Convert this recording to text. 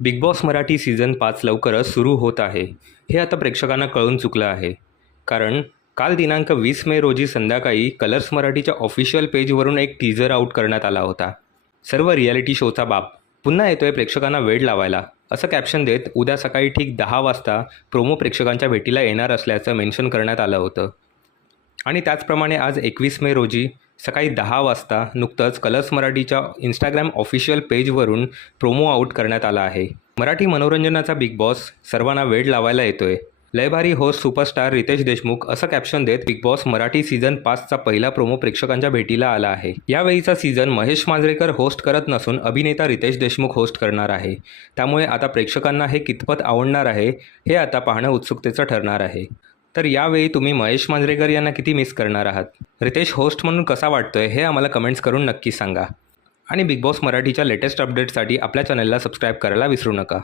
Big Boss Marathi season पाच लवकरच सुरू होत आहे. हे आता प्रेक्षकांना कळून चुकलं आहे. कारण काल दिनांक वीस मे रोजी संध्याकाळी कलर्स मराठीच्या ऑफिशियल पेजवरून एक टीजर आउट करण्यात आला होता. सर्व रियालिटी शोचा बाप. पुन्हा येतोय प्रेक्षकांना वेळ लावायला. असं कॅप्शन देत उद्या सकाळी ठीक दहा वाजता प्रोमो प्रेक्षकांच्या भेटीला येणार असल्याचं मेन्शन करण्यात आलं होतं. आणि त्याचप्रमाणे आज एकवीस मे रोजी सकाळी दहा वाजता नुकतंच कलर्स मराठीच्या इंस्टाग्राम ऑफिशियल पेजवरून प्रोमो आउट करण्यात आला आहे. मराठी मनोरंजनाचा बिग बॉस सर्वांना वेळ लावायला येतोय. लयभारी होस्ट सुपरस्टार रितेश देशमुख असं कॅप्शन देत बिग बॉस मराठी सीझन पाचचा पहिला प्रोमो प्रेक्षकांच्या भेटीला आला आहे. यावेळीचा सीझन महेश मांजरेकर होस्ट करत नसून अभिनेता रितेश देशमुख होस्ट करणार आहे. त्यामुळे आता प्रेक्षकांना हे कितपत आवडणार आहे हे आता पाहणं उत्सुकतेचं ठरणार आहे. तर यावेळी तुम्ही महेश मांजरेकर यांना किती मिस करणार आहात? रितेश होस्ट म्हणून कसा वाटतोय हे आम्हाला कमेंट्स करून नक्की सांगा. आणि बिग बॉस मराठीच्या लेटेस्ट अपडेटसाठी आपल्या चॅनलला सबस्क्राईब करायला विसरू नका.